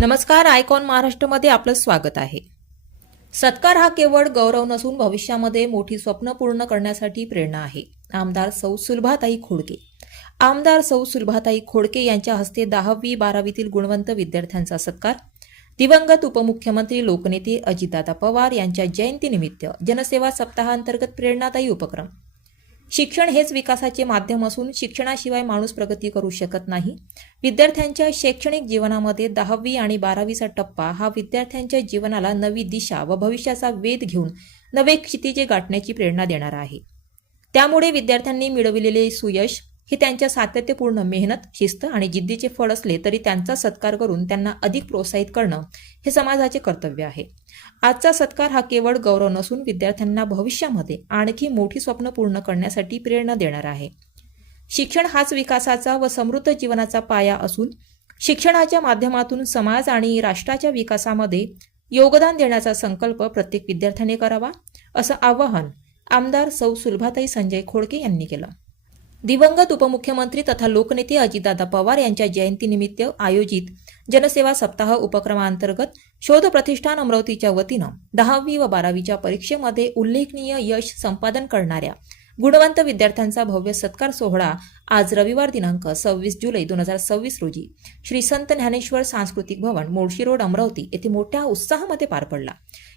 नमस्कार, आयकॉन महाराष्ट्रमध्ये आपलं स्वागत आहे. सत्कार हा केवळ गौरव नसून भविष्यामध्ये मोठी स्वप्न पूर्ण करण्यासाठी प्रेरणा आहे. आमदार सौ सुलभाताई खोडके. आमदार सौ सुलभाताई खोडके यांच्या हस्ते 10वी 12वीतील गुणवंत विद्यार्थ्यांचा सत्कार. दिवंगत उपमुख्यमंत्री लोकनेते अजितदादा पवार यांच्या जयंतीनिमित्त जनसेवा सप्ताहांतर्गत प्रेरणादायी उपक्रम. शिक्षण हेच विकासाचे माध्यम असून शिक्षणाशिवाय माणूस प्रगती करू शकत नाही. विद्यार्थ्यांच्या शैक्षणिक जीवनामध्ये 10वी आणि 12वीचा टप्पा हा विद्यार्थ्यांच्या जीवनाला नवी दिशा व भविष्याचा वेध घेऊन नवे क्षितिजे गाठण्याची प्रेरणा देणारा आहे. त्यामुळे विद्यार्थ्यांनी मिळविलेले सुयश हे त्यांच्या सातत्यपूर्ण मेहनत, शिस्त आणि जिद्दीचे फळ असले तरी त्यांचा सत्कार करून त्यांना अधिक प्रोत्साहित करणं हे समाजाचे कर्तव्य आहे. आजचा सत्कार हा केवळ गौरव नसून विद्यार्थ्यांना भविष्यामध्ये आणखी मोठी स्वप्न पूर्ण करण्यासाठी प्रेरणा देणार आहे. शिक्षण हाच विकासाचा व समृद्ध जीवनाचा पाया असून शिक्षणाच्या माध्यमातून समाज आणि राष्ट्राच्या विकासामध्ये योगदान देण्याचा संकल्प प्रत्येक विद्यार्थ्याने करावा, असं आवाहन आमदार सौ सुलभाताई संजय खोडके यांनी केलं. दिवंगत उपमुख्यमंत्री तथा लोकनेते अजितदादा पवार यांच्या जयंतीनिमित्त आयोजित जनसेवा सप्ताह उपक्रमांतर्गत शोध प्रतिष्ठान अमरावतीच्या वतीनं 10वी व 12वीच्या परीक्षेमध्ये उल्लेखनीय यश संपादन करणाऱ्या गुणवंत विद्यार्थ्यांचा भव्य सत्कार सोहळा आज रविवार दिनांक 26 जुलै 2026 रोजी श्री संत ज्ञानेश्वर सांस्कृतिक भवन, मोर्शी रोड, अमरावती येथे मोठ्या उत्साहामध्ये पार पडला.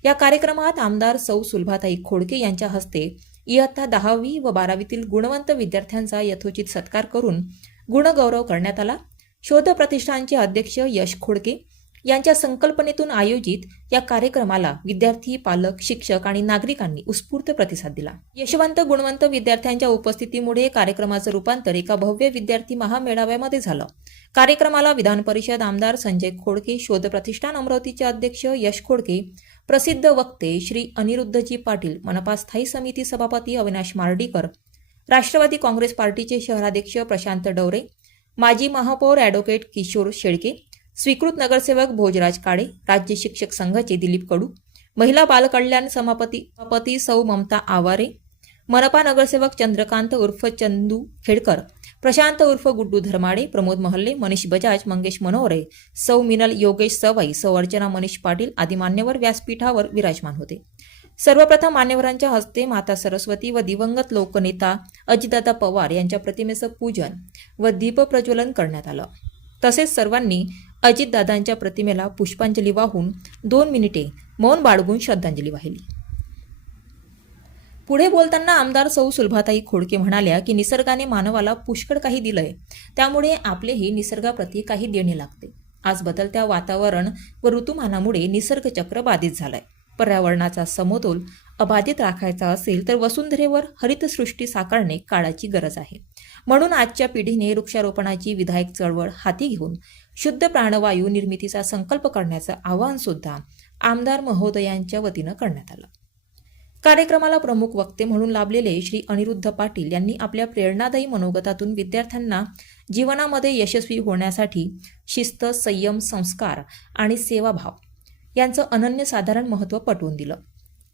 या कार्यक्रमात आमदार सौ सुलभाताई खोडके यांच्या हस्ते इयत्ता 10वी व 12वीतील गुणवंत विद्यार्थ्यांचा यथोचित सत्कार करून गुणगौरव करण्यात आला. शोध प्रतिष्ठानचे अध्यक्ष यश खोडके यांच्या संकल्पनेतून आयोजित या कार्यक्रमाला विद्यार्थी, पालक, शिक्षक आणि नागरिकांनी उत्स्फूर्त प्रतिसाद दिला. यशवंत गुणवंत विद्यार्थ्यांच्या उपस्थितीमुळे कार्यक्रमाचं रूपांतर एका भव्य विद्यार्थी महामेळाव्यामध्ये झालं. कार्यक्रमाला विधान परिषद आमदार संजय खोडके, शोध प्रतिष्ठान अमरावतीचे अध्यक्ष यश खोडके, प्रसिद्ध वक्ते श्री अनिरुद्धजी पाटील, मनपा स्थायी समिती सभापती अविनाश मार्डीकर, राष्ट्रवादी काँग्रेस पार्टीचे शहराध्यक्ष प्रशांत डवरे, माजी महापौर ॲडव्होकेट किशोर शेळके, स्वीकृत नगरसेवक भोजराज काळे, राज्य शिक्षक संघाचे दिलीप कडू, महिला बालकल्याण सभापती सौ ममता आवारे, मनपा नगरसेवक चंद्रकांत उर्फ चंदू खेडकर, प्रशांत उर्फ गुड्डू धर्माडे, प्रमोद महल्ले, मनीष बजाज, मंगेश मनोहरे, सौ मिनल योगेश सवाई, सौ अर्चना मनीष पाटील आदी मान्यवर व्यासपीठावर विराजमान होते. सर्वप्रथम मान्यवरांच्या हस्ते माता सरस्वती व दिवंगत लोकनेता अजितदादा पवार यांच्या प्रतिमेचं पूजन व दीपप्रज्वलन करण्यात आलं. तसेच सर्वांनी अजितदादांच्या प्रतिमेला पुष्पांजली वाहून 2 मिनिटे मौन बाळगून श्रद्धांजली वाहिली. पुढे बोलताना आमदार सौ सुलभाताई खोडके म्हणाल्या की निसर्गाने मानवाला पुष्कळ काही दिलंय, त्यामुळे आपलेही निसर्गाप्रती काही देणे लागते. आज बदलत्या वातावरण व ऋतुमानामुळे निसर्ग चक्र बाधित झालंय. पर्यावरणाचा समतोल अबाधित राखायचा असेल तर वसुंधरेवर हरितसृष्टी साकारणे काळाची गरज आहे. म्हणून आजच्या पिढीने वृक्षारोपणाची विधायक चळवळ हाती घेऊन शुद्ध प्राणवायू निर्मितीचा संकल्प करण्याचं आवाहन सुद्धा आमदार महोदयांच्या वतीनं करण्यात आलं. कार्यक्रमाला प्रमुख वक्ते म्हणून लाभलेले श्री अनिरुद्ध पाटील यांनी आपल्या प्रेरणादायी मनोगतातून विद्यार्थ्यांना जीवनामध्ये यशस्वी होण्यासाठी शिस्त, संयम, संस्कार आणि सेवाभाव यांचं अनन्यसाधारण महत्त्व पटवून दिलं.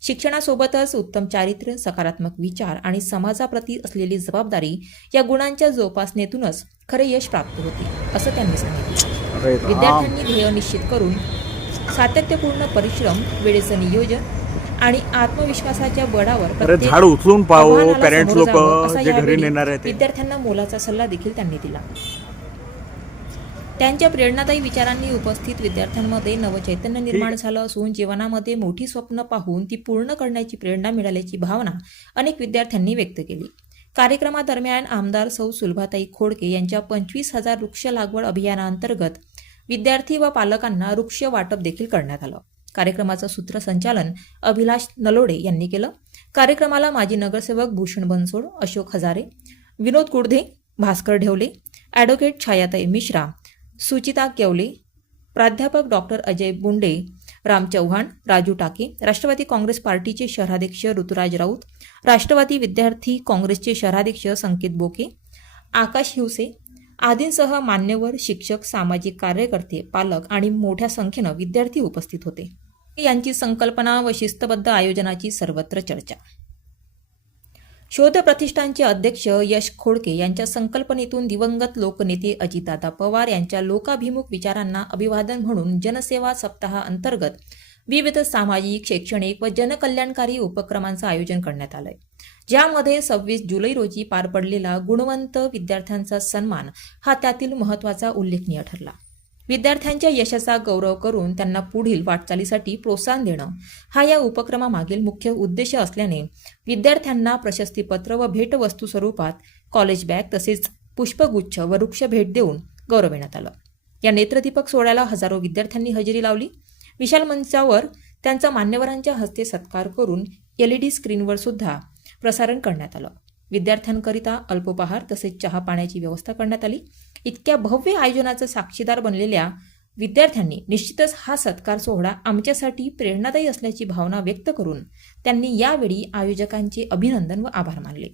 शिक्षणासोबतच उत्तम चारित्र्य, सकारात्मक विचार आणि समाजाप्रती असलेली जबाबदारी या गुणांच्या जोपासनेतूनच खरे यश प्राप्त होते, असं त्यांनी सांगितलं. विद्यार्थ्यांनी ध्येय निश्चित करून सातत्यपूर्ण परिश्रम, वेळेचं नियोजन आणि आत्मविश्वासाच्या बळावर झाड उचलून पाहू पेरेंट्स लोक जे घरी नेणार आहेत विद्यार्थ्यांना मोलाचा सल्ला देखील त्यांनी दिला. त्यांच्या प्रेरणादायी विचारांनी उपस्थित विद्यार्थ्यांमध्ये नवचैतन्य निर्माण झालं असून जीवनामध्ये मोठी स्वप्न पाहून ती पूर्ण करण्याची प्रेरणा मिळाल्याची भावना अनेक विद्यार्थ्यांनी व्यक्त केली. कार्यक्रमादरम्यान आमदार सौ सुलभाताई खोडके यांच्या 25,000 वृक्ष लागवड अभियानांतर्गत विद्यार्थी व पालकांना वृक्ष वाटप देखील करण्यात आलं. कार्यक्रमाचं सूत्रसंचालन अभिलाष नलोडे यांनी केलं. कार्यक्रमाला माजी नगरसेवक भूषण बनसोड, अशोक हजारे, विनोद कुडधे, भास्कर ढेवले, ॲडव्होकेट छायाताई मिश्रा, सुचिता केवले, प्राध्यापक डॉक्टर अजय बुंडे, राम चव्हाण, राजू टाके, राष्ट्रवादी काँग्रेस पार्टीचे शहराध्यक्ष ऋतुराज राऊत, राष्ट्रवादी विद्यार्थी काँग्रेसचे शहराध्यक्ष संकेत बोके, आकाश हिवसे आदींसह मान्यवर, शिक्षक, सामाजिक कार्यकर्ते, पालक आणि मोठ्या संख्येनं विद्यार्थी उपस्थित होते. यांची संकल्पना व शिस्तबद्ध आयोजनाची सर्वत्र चर्चा. शोध प्रतिष्ठानचे अध्यक्ष यश खोडके यांच्या संकल्पनेतून दिवंगत लोकनेते अजितदादा पवार यांच्या लोकाभिमुख विचारांना अभिवादन म्हणून जनसेवा सप्ताहा अंतर्गत विविध सामाजिक, शैक्षणिक व जनकल्याणकारी उपक्रमांचं आयोजन करण्यात आलंय, ज्यामध्ये 26 जुलै रोजी पार पडलेला गुणवंत विद्यार्थ्यांचा सन्मान हा त्यातील महत्त्वाचा उल्लेखनीय ठरला. विद्यार्थ्यांच्या यशाचा गौरव करून त्यांना पुढील वाटचालीसाठी प्रोत्साहन देणं हा या उपक्रमामागील मुख्य उद्देश असल्याने विद्यार्थ्यांना प्रशस्तीपत्र व भेटवस्तू स्वरूपात कॉलेज बॅग तसेच पुष्पगुच्छ व वृक्ष भेट देऊन गौरविण्यात आलं. या नेत्रदीपक सोहळ्याला हजारो विद्यार्थ्यांनी हजेरी लावली. विशाल मंचावर त्यांचा मान्यवरांच्या हस्ते सत्कार करून LED स्क्रीनवर सुद्धा प्रसारण करण्यात आलं. विद्यार्थ्यांकरिता अल्पोपहार तसेच चहा पाण्याची व्यवस्था करण्यात आली. इतक्या भव्य आयोजनाचं साक्षीदार बनलेल्या विद्यार्थ्यांनी निश्चितच हा सत्कार सोहळा आमच्यासाठी प्रेरणादायी असल्याची भावना व्यक्त करून त्यांनी यावेळी आयोजकांचे अभिनंदन व आभार मानले.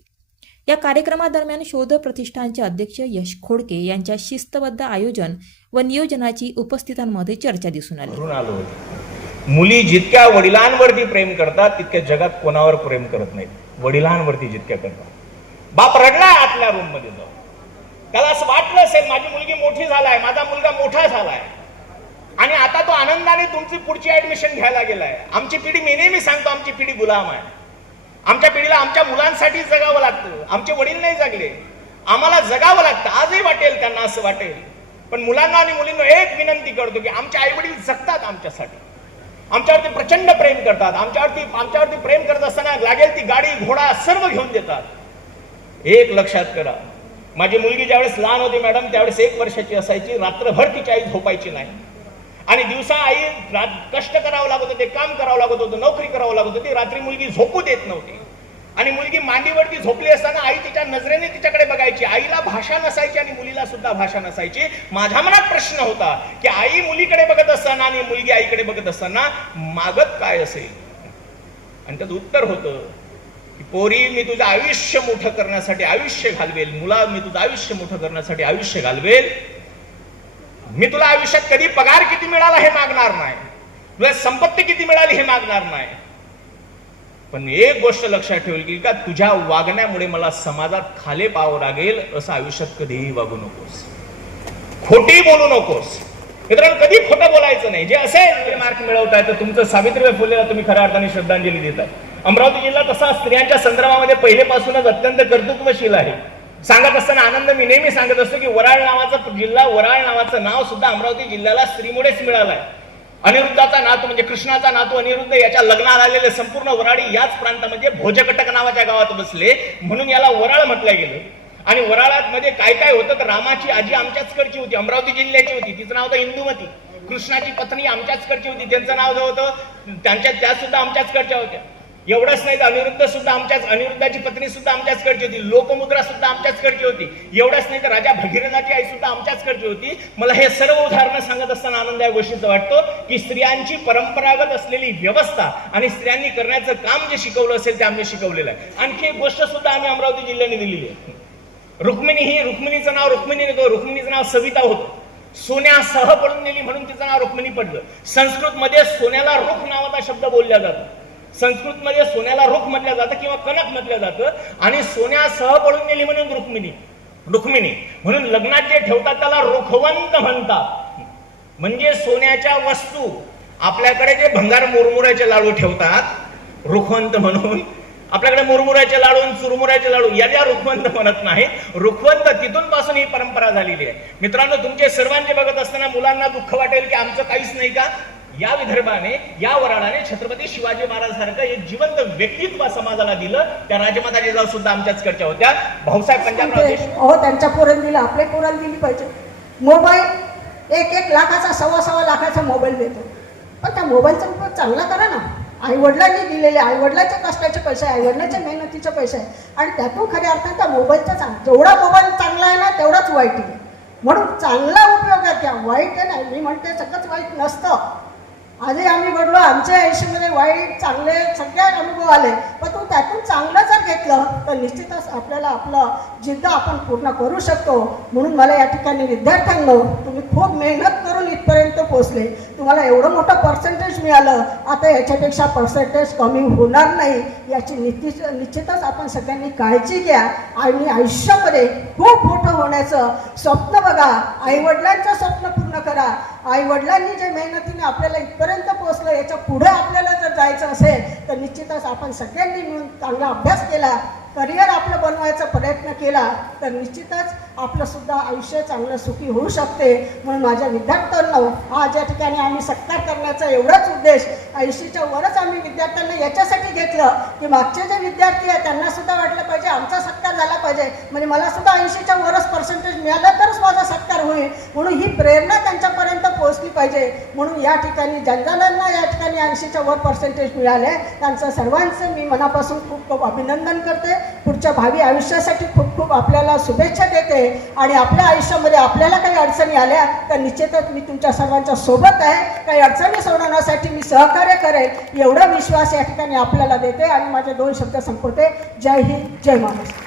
या कार्यक्रमादरम्यान शोध प्रतिष्ठानचे अध्यक्ष यश खोडके यांच्या शिस्तबद्ध आयोजन व नियोजनाची उपस्थितांमध्ये चर्चा दिसून आली. मुली जितक्या वडिलांवरती प्रेम करतात तितक्या जगात कोणावर प्रेम करत नाहीत. वडिलांवरती जितक्या करतात. बाप रडलाय आतल्या रूम मध्ये जाऊन, त्याला असं वाटलं असेल माझी मुलगी मोठी झालाय, माझा मुलगा मोठा झालाय आणि आता तो आनंदाने तुमची पुढची ऍडमिशन घ्यायला गेलाय. आमची पिढी, मी नेहमी सांगतो, आमची पिढी गुलाम आहे. आमच्या पिढीला आमच्या मुलांसाठी जगावं लागतं. आमचे वडील नाही जगले, आम्हाला जगावं लागतं. आजही वाटेल त्यांना, असं वाटेल. पण मुलांना आणि मुलींना एक विनंती करतो की आमचे आई वडील जगतात आमच्यासाठी, आमच्यावरती प्रचंड प्रेम करतात. आमच्यावरती प्रेम करत असताना लागेल ती गाडी घोडा सर्व घेऊन देतात. एक लक्षात करा, माझी मुलगी ज्यावेळेस लहान होती मॅडम, त्यावेळेस 1 वर्षाची असायची. रात्रभर तिची आई झोपायची नाही आणि दिवसा आई कष्ट करावं लागत होते, काम करावं लागत होतं, नोकरी करावं लागत होती. रात्री मुलगी झोपू देत नव्हती आणि मुलगी मांडीवरती झोपली असताना आई तिच्या नजरेने तिच्याकडे बघायची. आईला भाषा नसायची आणि मुलीला सुद्धा भाषा नसायची. माझ्या मनात प्रश्न होता की आई मुलीकडे बघत असताना आणि मुलगी आईकडे बघत असताना मागत काय असेल? आणि त्याचं उत्तर होतं की पोरी, मी तुझं आयुष्य मोठं करण्यासाठी आयुष्य घालवेल. मुला, मी तुझं आयुष्य मोठं करण्यासाठी आयुष्य घालवेल. मी तुला आयुष्यात कधी पगार किती मिळाला हे मागणार नाही, तुला संपत्ती किती मिळाली हे मागणार नाही. पण एक गोष्ट लक्षात ठेवली की का तुझ्या वागण्यामुळे मला समाजात खाले पाहावं लागेल असं आयुष्यात कधीही वागू नकोस, खोटी बोलू नकोस. मित्रांनो, कधी खोटं बोलायचं नाही. जे असेल मार्क मिळवताय तर तुमचं सावित्रीबाई फुलेला तुम्ही खऱ्या अर्थाने श्रद्धांजली देताय. अमरावती जिल्हा तसा स्त्रियांच्या संदर्भामध्ये पहिलेपासूनच अत्यंत कर्तृत्वशील आहे. सांगत असताना आनंद मी नेहमी सांगत असतो की वराळ नावाचा जिल्हा, वराळ नावाचं नाव सुद्धा अमरावती जिल्ह्याला स्त्रीमुळेच मिळालंय. अनिरुद्धाचा नातू म्हणजे कृष्णाचा नातू अनिरुद्ध याच्या लग्नाला आलेले संपूर्ण वराडी याच प्रांतामध्ये भोजकटक नावाच्या गावात बसले, म्हणून याला वराळ म्हटलं गेलं. आणि वराळात मध्ये काय काय होतं तर रामाची आजी आमच्याचकडची होती, अमरावती जिल्ह्याची होती, तिचं नाव होतं इंदुमती. कृष्णाची पत्नी आमच्याचकडची होती, त्यांचं नाव जो होतं त्या सुद्धा आमच्याचकडच्या होत्या. एवढंच नाही तर अनिरुद्धाची पत्नी सुद्धा आमच्याचकडची होती. लोकमुद्रा सुद्धा आमच्याचकडची होती. एवढंच नाही तर राजा भगीरथाची आई सुद्धा आमच्याचकडची होती. मला हे सर्व उदाहरणं सांगत असताना आनंद या गोष्टीचा वाटतो की स्त्रियांची परंपरागत असलेली व्यवस्था आणि स्त्रियांनी करण्याचं काम जे शिकवलं असेल ते आम्ही शिकवलेलं आहे. आणखी एक गोष्ट सुद्धा आम्ही अमरावती जिल्ह्याने दिलेली आहे. रुक्मिणीचं नाव सविता होतं. सोन्यासह पडून नेली म्हणून तिचं नाव रुक्मिणी पडलं. संस्कृत मध्ये सोन्याला रुख नावाचा शब्द बोलला जातो. संस्कृत मध्ये सोन्याला रुख म्हटलं जातं किंवा कनक म्हटलं जातं आणि सोन्यासह पडून नेली म्हणून रुक्मिणी म्हणून लग्नात जे ठेवतात त्याला रुखवंत म्हणतात. म्हणजे सोन्याच्या वस्तू, आपल्याकडे जे भंगार मुरमुऱ्याचे लाडू ठेवतात रुखवंत म्हणून, आपल्याकडे मुरमुऱ्याचे लाडू आणि चुरमुऱ्याचे लाडू याला रुखवंत म्हणत नाही. रुखवंत तिथून पासून ही परंपरा झालेली आहे. मित्रांनो, तुमचे सर्वांचे बघत असताना मुलांना दुःख वाटेल की आमचं काहीच नाही का? या विदर्भाने, या वराडाने छत्रपती शिवाजी महाराज सारखं एक जिवंत व्यक्तित्व समाजाला दिलं. त्या राजमाता जिजाऊ सुद्धा आमच्याचकडच्या होत्या. भाऊसाहेब पंजाबराव देशमुख त्यांच्या पोरांना दिलं, आपल्या पोरांना दिली पाहिजे. मोबाईल 1-1 लाखाचा 1.25 लाखाचा मोबाईल देतो, पण त्या मोबाईलचा उपयोग चांगला करा ना. आई वडिलांनी दिलेले, आई वडिलांच्या कष्टाचे पैसे, आई वडिलांच्या मेहनतीचे पैसे आहे आणि त्यातून खऱ्या अर्थात त्या मोबाईलचा जेवढा मोबाईल चांगला आहे ना तेवढाच वाईट आहे. म्हणून चांगला उपयोग आहे, त्या वाईट आहे नाही. मी म्हणते सगळंच वाईट नसतं. आजही आम्ही घडलो, आमच्या आयुष्यामध्ये वाईट चांगले सगळे अनुभव आले, पण तू त्यातून चांगलं जर घेतलं तर निश्चितच आपल्याला आपलं जिद्द आपण पूर्ण करू शकतो. म्हणून मला या ठिकाणी विद्यार्थ्यांनो, तुम्ही खूप मेहनत करून इथपर्यंत पोहोचले, तुम्हाला एवढं मोठं पर्सेंटेज मिळालं, आता याच्यापेक्षा पर्सेंटेज कमी होणार नाही याची निश्चितच आपण सगळ्यांनी काळजी घ्या. आणि आयुष्यामध्ये खूप मोठं होण्याचं स्वप्न बघा, आईवडिलांचं स्वप्न पूर्ण करा. आईवडिलांनी जे मेहनतीने आपल्याला इथपर्यंत पोहोचलं, याच्या पुढे आपल्याला जर जायचं असेल तर निश्चितच आपण सगळ्यांनी मिळून चांगला अभ्यास केला, करिअर आपलं बनवायचा प्रयत्न केला तर निश्चितच आपलं सुद्धा आयुष्य चांगलं सुखी होऊ शकते. म्हणून माझ्या विद्यार्थ्यांना आज या ठिकाणी आम्ही सत्कार करण्याचा एवढाच उद्देश, 80च्या वरच आम्ही विद्यार्थ्यांना याच्यासाठी घेतलं की मागचे जे विद्यार्थी आहेत त्यांना सुद्धा वाटलं पाहिजे आमचा सत्कार झाला पाहिजे, म्हणजे मला सुद्धा 80च्या वरच पर्सेंटेज मिळालं तरच माझा सत्कार होईल, म्हणून ही प्रेरणा त्यांच्यापर्यंत पोहोचली पाहिजे. म्हणून या ठिकाणी ज्यांना या ठिकाणी 80च्या वर पर्सेंटेज मिळाले त्यांचं सर्वांचं मी मनापासून खूप खूप अभिनंदन करते. पुढच्या भावी आयुष्यासाठी खूप खूप आपल्याला शुभेच्छा देते. आणि आपल्या आयुष्यामध्ये आपल्याला काही अडचणी आल्या तर निश्चितच मी तुमच्या सर्वांच्या सोबत आहे, काही अडचणी सोडवण्यासाठी मी सहकार्य करेल एवढा विश्वास या ठिकाणी आपल्याला देते आणि माझे 2 शब्द संपवते. जय हिंद, जय महाराष्ट्र.